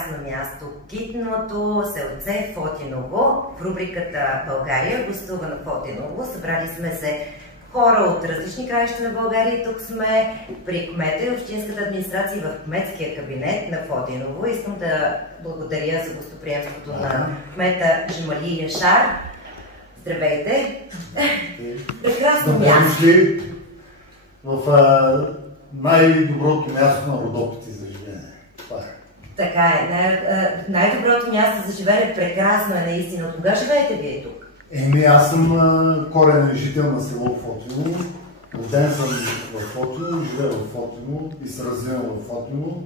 прекрасно място. Китното селце Фотиново. В рубриката България гостува на Фотиново. Събрали сме се хора от различни краища на България. Тук сме при кмета и общинската администрация в кметския кабинет на Фотиново. Искам да благодаря за гостоприемството на кмета Жемали Яшар. Здравейте! Прекрасно място! В най-доброто място на Родопите за живеене. Това е. Така е. Най-доброто място за живеене, прекрасно е наистина. От кога живеете вие тук? Аз съм коренен жител на село Фотиново. Роден съм в Фотиново, живея в Фотиново и се развивам в Фотиново.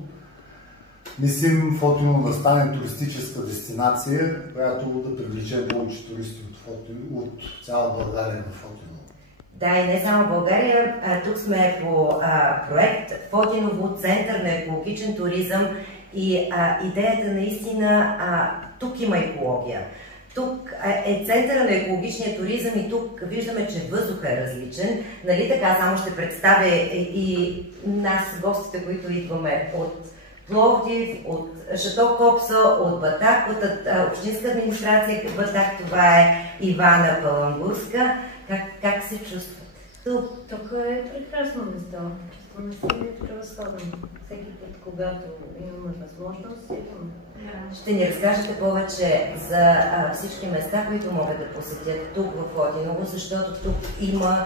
Мислим Фотиново да стане туристическа дестинация, която да привлече повече туристи от цяла България на Фотиново. Да, и не само България. Тук сме по проект Фотиново, център на екологичен туризъм и идеята наистина, тук има екология. Тук е центъра на екологичния туризъм и тук виждаме, че въздухът е различен. Нали така, само ще представя и нас, гостите, които идваме от Пловдив, от Шато Копсо, от Батак, от общинска администрация Батак, това е Ивана Паламбурска. Как се чувствате? Тук е прекрасно место. Чувстваме се превъзходно. Всеки път, когато имаме възможност, идваме. Ще ни разкажете повече за всички места, които могат да посетят тук в Фотиново, защото тук има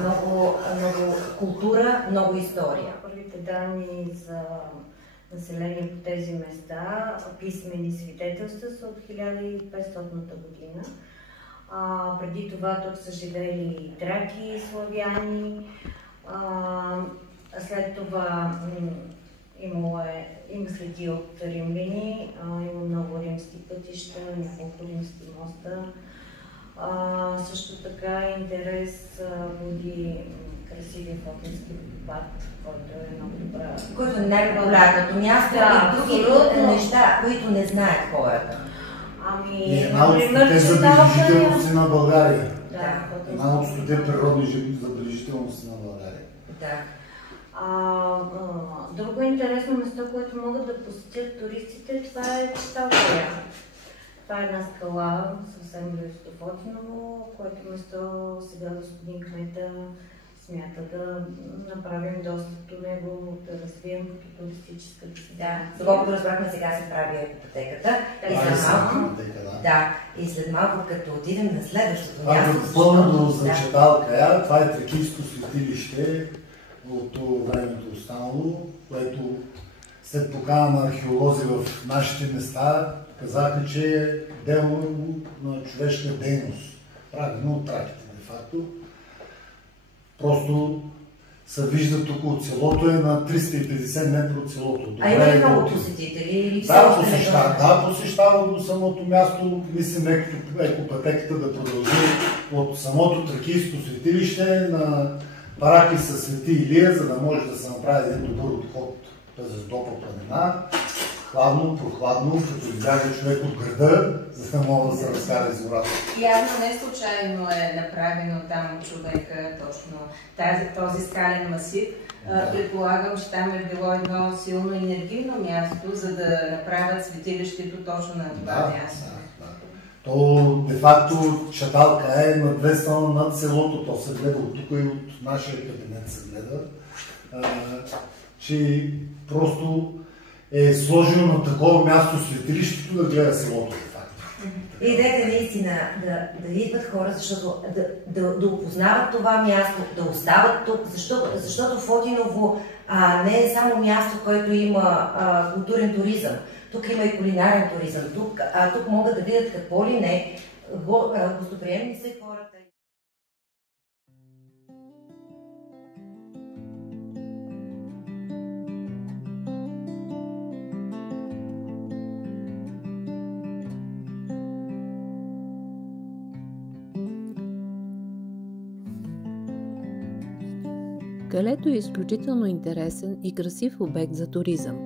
много култура, много история. Първите данни за население по тези места, писмени свидетелства са от 1500 година. Преди това тук са живели траки, славяни. След това има следи от римляни, има много римски пътища, няколко римски моста. Също така интерес буди красивия Фотински водопад, който е много добра. Който е най-популярното място и други неща, които не знаят хората. Една от стоте забележителности на България. Да. Една от стоте природни забележителности на България. Да. Друго интересно место, което могат да посетят туристите, това е Чаталка. Това е една скала, съвсем близо до Фотиново, което место сега господин кмета смята да направим достъп до него, да развием като туристическа дестинация. Да, доколкото разбрахме, сега се прави екопатеката. И след малко, като отидем на следващото място. Пълно за Чаталка, това е тракийско светилище от времето останало, което след покана на археолози в нашите места казаха, че е дело на човешка дейност, правено от траките, де факто. Просто се вижда тук от селото, е на 350 метра от селото. Има ли много посетители? Посещават до самото място. Мислим екопатеката да продължи от самото тракийско светилище на Параклис със Свети Илия, за да може да се направи един добър отход през Допа планина. Хладно, прохладно, като изляза човек от града, за да мога да се разкара из гората. Явно не случайно е направено там от човека точно този скален масив. Предполагам, че там е било едно силно енергийно място, за да направят светилището точно на това място. То, де-факто, Чаталка е на 200 над селото. То се гледа от тук и от нашия кабинет се гледа. Че просто е сложено на такова място светилището да гледа селото, де-факто. Идеята наистина да идват хора, защото да опознават това място, да остават тук, защото Фотиново не е само място, което има културен туризъм. Тук има и кулинарен туризъм. Тук могат да видят какво ли не. Гостоприемни са хората. Калето е изключително интересен и красив обект за туризъм.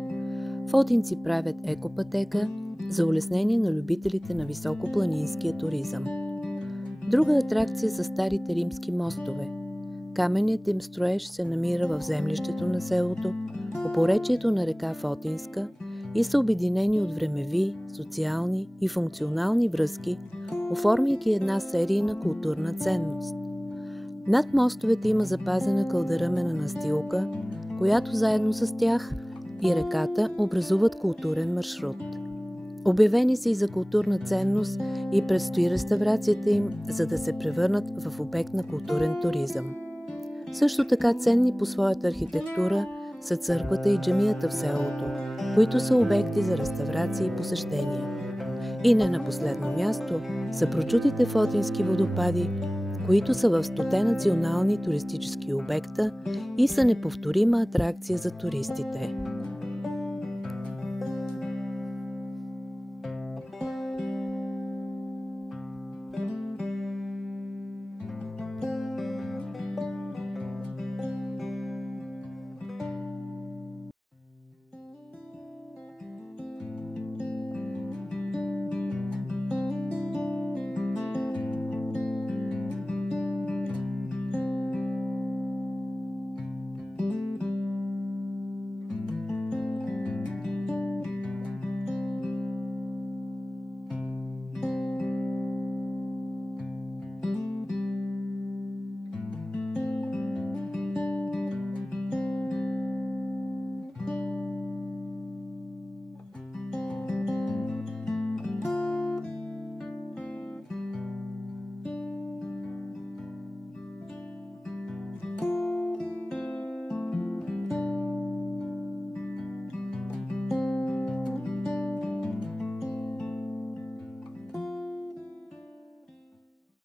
Фотинци правят екопатека за улеснение на любителите на високопланинския туризъм. Друга атракция са старите римски мостове. Каменният им строеж се намира в землището на селото, по поречието на река Фотинска и са обединени от времеви, социални и функционални връзки, оформяйки една серийна културна ценност. Над мостовете има запазена кълдъръмена настилка, която заедно с тях и реката образуват културен маршрут. Обявени са и за културна ценност и предстои реставрацията им, за да се превърнат в обект на културен туризъм. Също така ценни по своята архитектура са църквата и джамията в селото, които са обекти за реставрация и посещения. И не на последно място са прочутите фотински водопади, които са в 100 национални туристически обекта и са неповторима атракция за туристите.